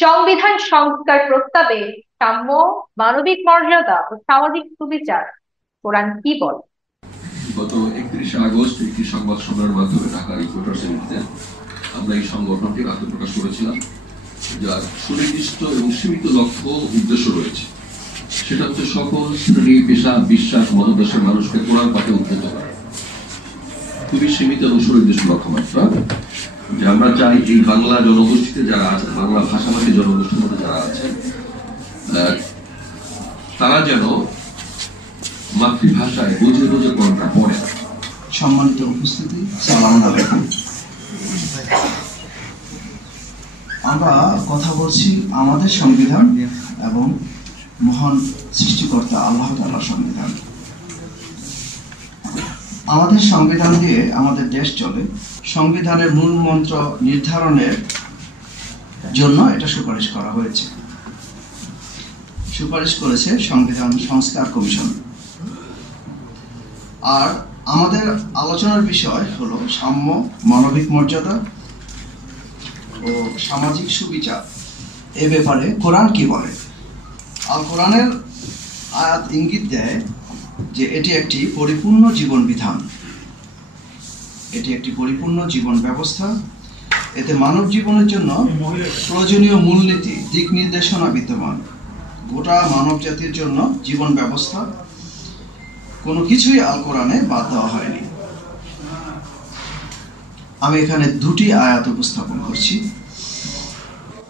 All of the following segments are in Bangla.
সংবিধান সংস্কার প্রস্তাবে সাম্য, মানবিক মর্যাদা ও সামাজিক সুবিচার কোরআন কি বলে? গত 31শে আগস্ট একটি সংবাদ সম্মেলনের মাধ্যমে ঢাকার ইকুয়েটর সিটিতে আমরা এই সংগঠনটির আত্মপ্রকাশ করেছিলাম, যার সুনির্দিষ্ট এবং সীমিত লক্ষ্য উদ্দেশ্য রয়েছে। সেটা হচ্ছে সকল শ্রেণী, পেশা, বিশ্বাস, মতদেশের মানুষকে কোরআন পাঠে উদ্বুদ্ধ করা। খুবই সীমিত এবং সুনির্দিষ্ট লক্ষ্যমাত্রা যে আমরা চাই এই বাংলা জনগোষ্ঠীতে যারা আছে, বাংলা ভাষাভাষী জনগোষ্ঠীর মধ্যে যারা আছে, তারা যেন মাতৃভাষায় বুঝে বুঝে কোরআনটা পড়ে। সম্মানিত উপস্থিতি, সালাম আলাইকুম। আমরা কথা বলছি আমাদের সংবিধান এবং মহান সৃষ্টিকর্তা আল্লাহ তাআলার সংবিধান। আমাদের সংবিধান দিয়ে আমাদের দেশ চলে। সংবিধানের মূল মন্ত্র নির্ধারণের জন্য এটা সুপারিশ করা হয়েছে। সুপারিশ করেছে সংবিধান সংস্কার কমিশন। আর আমাদের আলোচনার বিষয় হলো সাম্য, মানবিক মর্যাদা ও সামাজিক সুবিচার। এ ব্যাপারে কোরআন কি বলে? আল কোরআনের আয়াত ইঙ্গিত দেয় যে এটি একটি পরিপূর্ণ জীবন বিধান, এটি একটি পরিপূর্ণ জীবন ব্যবস্থা। এতে মানব জীবনের জন্য প্রয়োজনীয় মূলনীতি, দিক নির্দেশনা বিদ্যমান। গোটা মানব জাতির জন্য জীবন ব্যবস্থা, কোনো কিছুই আল কোরআনে বাদ দেওয়া হয়নি। আমি এখানে দুটি আয়াত উপস্থাপন করছি।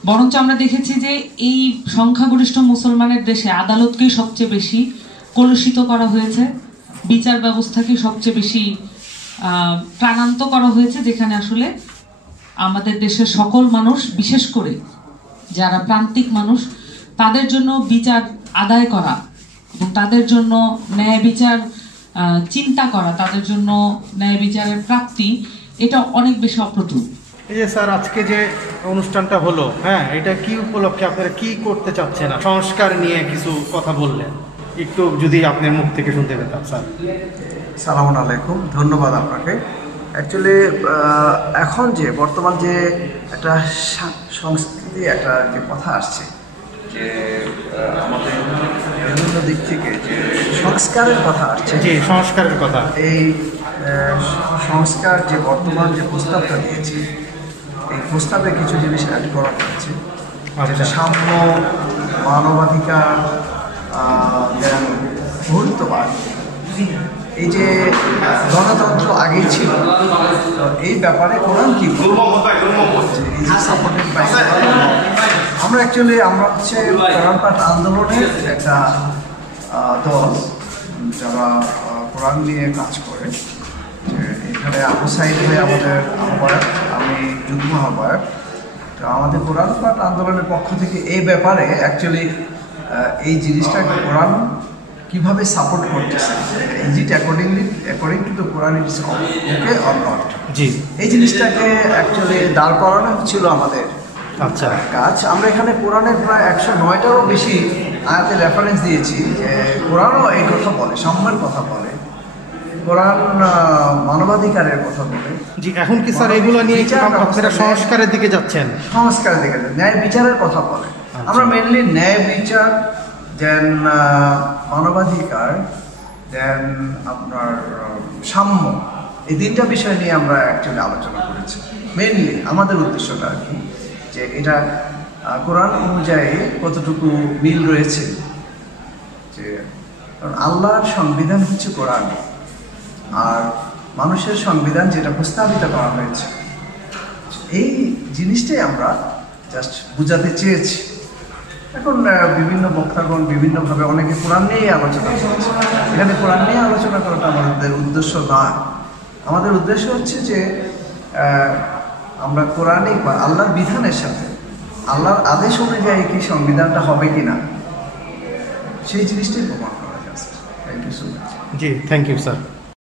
বরঞ্চ আমরা দেখেছি যে এই সংখ্যাগরিষ্ঠ মুসলমানের দেশে আদালতকেই সবচেয়ে বেশি কলুষিত করা হয়েছে, বিচার ব্যবস্থাকে সবচেয়ে বেশি প্রাণান্ত করা হয়েছে, যেখানে আসলে আমাদের দেশের সকল মানুষ, বিশেষ করে যারা প্রান্তিক মানুষ, তাদের জন্য বিচার আদায় করা এবং তাদের জন্য ন্যায় বিচার চিন্তা করা, তাদের জন্য ন্যায় বিচারের প্রাপ্তি, এটা অনেক বেশি অপ্রতুল। এই যে স্যার আজকে যে অনুষ্ঠানটা হলো, হ্যাঁ, এটা কি উপলক্ষে আপনারা কি করতে চাচ্ছেন? সংস্কার নিয়ে কিছু কথা বললেন, একটু যদি আপনার মুখ থেকে শুনতে পেতাম স্যার। সালাম আলাইকুম, ধন্যবাদ আপনাকে। অ্যাকচুয়ালি এখন যে বর্তমান যে একটা সংস্কৃতি, একটা যে কথা আসছে যে আমাদের বিভিন্ন দিক থেকে যে সংস্কারের কথা আসছে, জি, সংস্কারের কথা। এই সংস্কার যে বর্তমান যে প্রস্তাবটা দিয়েছে, এই প্রস্তাবে কিছু জিনিস অ্যাড করা হয়েছে, যেটা সাম্য, মানবাধিকার, বহুত্ববাদ, এই যে গণতন্ত্র আগেই ছিল, তো এই ব্যাপারে কোরআন কি আমরা অ্যাকচুয়ালি আমরা হচ্ছে কোরআন পাঠ আন্দোলনের একটা দল যারা কোরআন নিয়ে কাজ করে। এখানে আবু সাইদ হয়ে আমাদের আহ্বায়ক, আমি যুগ্ম আহ্বায়ক। তো আমাদের কোরআন পাঠ আন্দোলনের পক্ষ থেকে এই ব্যাপারে অ্যাকচুয়ালি এই জিনিসটাকে কোরআন কিভাবে সাপোর্ট করতেছে, is it according to the Quran, it is okay or not, জি, এই জিনিসটাকে অ্যাকচুয়ালি দাঁড় করানো হচ্ছিল আমাদের আচ্ছা কাজ। আমরা এখানে কোরআনের প্রায় 109টারও বেশি আয়াতের রেফারেন্স দিয়েছি যে কোরআনও এই কথা বলে, সাম্যের কথা বলে, কোরআন মানবাধিকারের কথা বলে। জি, এখন কি স্যার এগুলো নিয়ে আপনারা সংস্কারের দিকে যাচ্ছেন? সংস্কারের দিকে, ন্যায় বিচারের কথা বলে। আমরা মেনলি ন্যায় বিচার, দেন মানবাধিকার, দেন আপনার সাম্য, এই তিনটা বিষয় নিয়ে আমরা অ্যাকচুয়ালি আলোচনা করেছি। মেনলি আমাদের উদ্দেশ্যটা আর কি, যে এটা কোরআন অনুযায়ী কতটুকু মিল রয়েছে। যে কারণ আল্লাহর সংবিধান হচ্ছে কোরআন, আর মানুষের সংবিধান যেটা প্রস্তাবিত করা হয়েছে, এই জিনিসটাই আমরা জাস্ট বুঝাতে চেয়েছি। এখন বিভিন্ন বক্তাগণ বিভিন্নভাবে অনেকে কোরআন নিয়েই আলোচনা করেছে। এখানে কোরআন নিয়ে আলোচনা করাটা আমাদের উদ্দেশ্য না। আমাদের উদ্দেশ্য হচ্ছে যে আমরা কোরআনিক বা আল্লাহর বিধানের সাথে, আল্লাহর আদেশ অনুযায়ী কি সংবিধানটা হবে কিনা, সেই জিনিসটাই প্রমাণ করা। Just thank you so much. জি, থ্যাংক ইউ স্যার।